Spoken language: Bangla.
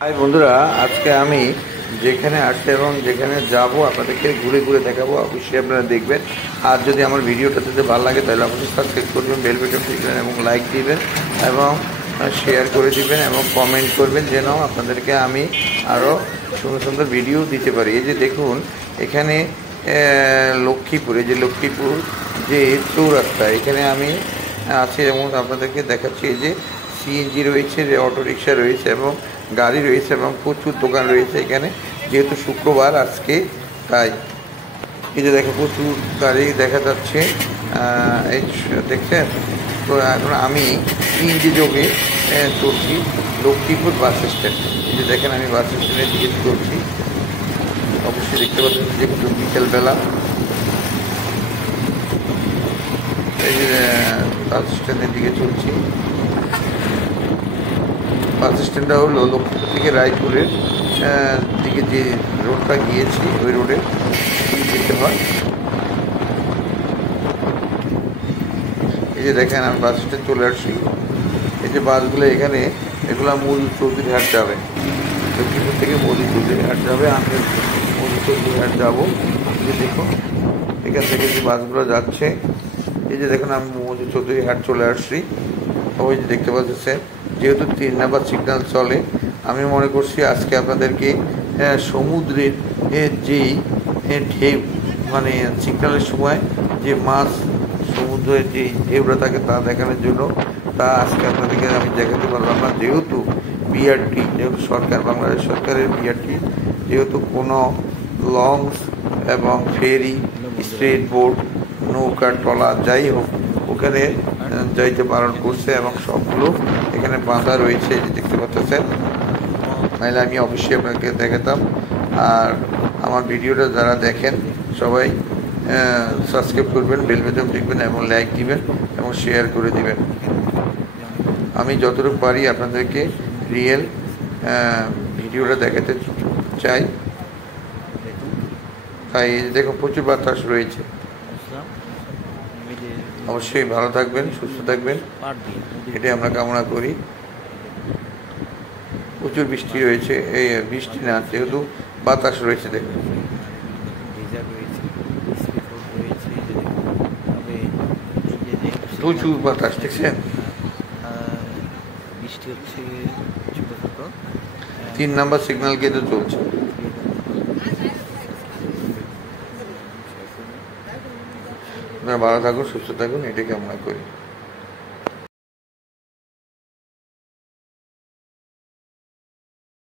হাই বন্ধুরা, আজকে আমি যেখানে আসছি এবং যেখানে যাব আপনাদেরকে ঘুরে ঘুরে দেখাবো। অবশ্যই আপনারা দেখবেন। আর যদি আমার ভিডিওটা যদি ভালো লাগে তাহলে অবশ্যই সাবস্ক্রাইব করবেন, বেল বাটন টিপবেন এবং লাইক দিবেন এবং শেয়ার করে দিবেন এবং কমেন্ট করবেন, যেন আপনাদেরকে আমি আরও সুন্দর সুন্দর ভিডিও দিতে পারি। এই যে দেখুন, এখানে লক্ষ্মীপুরে যে লক্ষ্মীপুর যে চৌরাস্তা, এখানে আমি আছি এবং আপনাদেরকে দেখাচ্ছি। এই যে সিএনজি রয়েছে, যে অটোরিকশা রয়েছে এবং গাড়ি রয়েছে এবং প্রচুর দোকান রয়েছে এখানে, যেহেতু শুক্রবার আজকে, তাই এই যে দেখে প্রচুর গাড়ি দেখা যাচ্ছে। এই দেখছেন। তো এখন আমি সিএনজি যোগে চলছি লক্ষ্মীপুর বাস স্ট্যান্ড। এই যে দেখেন, আমি বাস স্ট্যান্ডের দিকে চলছি। অবশ্যই দেখতে পাচ্ছেন যে বিকেলবেলা এই যে বাস স্ট্যান্ডের দিকে চলছি। বাস স্ট্যান্ডটা হলো লক্ষ্মীপুর থেকে রায়পুরের দিকে যে রোডটা গিয়েছি, ওই রোডে যেতে হয়। এই যে দেখেন, আমি বাস স্ট্যান্ড চলে আসছি। এই যে বাসগুলো এখানে, এগুলো মধু চৌধুরী হাট যাবে। লক্ষ্মীপুর থেকে মধু চৌধুরী হাট যাবে। আমি মধু চৌধুরী হাট যাবো। যে দেখুন, এখান থেকে যে বাসগুলো যাচ্ছে, এই যে দেখুন, আমি মধু চৌধুরী হাট চলে আসছি। ওই যে দেখতে পাচ্ছেন, যেহেতু 3 নাম্বার সিগন্যাল চলে, আমি মনে করছি আজকে আপনাদেরকে সমুদ্রের যেই ঢেউ, মানে সিগন্যালের সময় যে মাছ সমুদ্রের যে ঢেউটা থাকে তা দেখানোর জন্য, তা আজকে আপনাদেরকে আমি দেখাতে পারলাম না। যেহেতু বিআরটি, যেহেতু সরকার, বাংলাদেশ সরকারের বিআরটি, যেহেতু কোনো লঞ্চ এবং ফেরি, স্ট্রেট বোট, নৌকা, ট্রলার যাই হোক, ওখানে যাইতে বারণ করছে এবং সবগুলো এখানে বাঁধা রয়েছে, দেখতে পাচ্ছেন। নাহলে আমি অবশ্যই আপনাকে দেখাতাম। আর আমার ভিডিওটা যারা দেখেন সবাই সাবস্ক্রাইব করবেন, বেল বাটন টিপবেন এবং লাইক দিবেন এবং শেয়ার করে দিবেন। আমি যতটুকু পারি আপনাদেরকে রিয়েল ভিডিওটা দেখাতে চাই। তাই দেখুন, প্রচুর বাতাস রয়েছে। অবশ্যই ভালো থাকবেন, সুস্থ থাকবেন, এটাই আমরা কামনা করি। প্রচুর বৃষ্টি রয়েছে, এই বৃষ্টি না, যেহেতু বাতাস রয়েছে। দেখুন, প্রচুর বাতাস, দেখছেন। বৃষ্টি হচ্ছে, 3 নাম্বার সিগন্যাল কিন্তু চলছে। আপনারা ভালো থাকুন, সুস্থ থাকুন, এটাই কামনা করি।